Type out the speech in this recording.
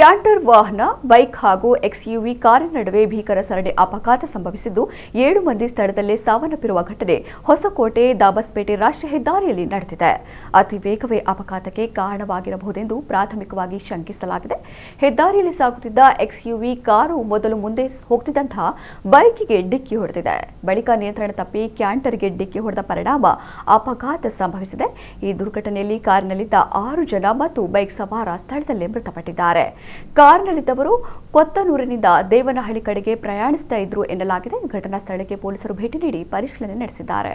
Canter ವಾಹನ, bike ಹಾಗೂ XUV ಕಾರಿನ ನಡುವೆ ಭೀಕರ ಸರಣಿ ಅಪಘಾತ ಸಂಭವಿಸಿದ್ದು 7 ಮಂದಿ ಸ್ಥಳದಲ್ಲೇ ಸಾವನ್ನಪ್ಪಿರುವ ಘಟನೆ ಹೊಸಕೋಟೆ ದಾಬಸ್ಪೇಟೆ ರಾಷ್ಟ್ರೀಯ ಹೆದ್ದಾರಿಯಲ್ಲಿ ನಡೆದಿದೆ. ಅತಿ ವೇಗವೇ ಅಪಘಾತಕ್ಕೆ ಕಾರಣವಾಗಿರಬಹುದೆಂದು ಪ್ರಾಥಮಿಕವಾಗಿ ಶಂಕಿಸಲಾಗಿದೆ. ಹೆದ್ದಾರಿಯಲ್ಲಿ ಸಾಗುತ್ತಿದ್ದ ಎಕ್ಸ್ಯುವಿ ಕಾರು ಮೊದಲು ಮುಂದೆ ಹೋಗುತ್ತಿದ್ದಂತಹ ಬೈಕ್ಗೆ ಡಿಕ್ಕಿ ಹೊಡೆದಿದೆ. ಬಳಿಕ ನಿಯಂತ್ರಣ ತಪ್ಪಿ ಕ್ಯಾಂಟರ್ಗೆ ಡಿಕ್ಕಿ ಹೊಡೆದ ಪರಿಣಾಮ ಅಪಘಾತ ಸಂಭವಿಸಿದೆ. ಈ ದುರ್ಘಟನೆಯಲ್ಲಿ ಕಾರಿನಲ್ಲಿದ್ದ 6 ಜನ ಮತ್ತು ಬೈಕ್ ಸವಾರ ಸ್ಥಳದಲ್ಲೇ ಮೃತಪಟ್ಟಿದ್ದಾರೆ. ಕಾರ್ನಲ್ಲಿದ್ದವರು ಕೊತ್ತನೂರಿನಿಂದ ದೇವನಹಳ್ಳಿ ಕಡೆಗೆ ಪ್ರಯಾಣಿಸುತ್ತಾ ಇದ್ರು ಎನ್ನಲಾಗಿದೆ. ಘಟನಾ ಸ್ಥಳಕ್ಕೆ ಪೊಲೀಸರು ಭೇಟಿ ನೀಡಿ ಪರಿಶೀಲನೆ ನಡೆಸಿದ್ದಾರೆ.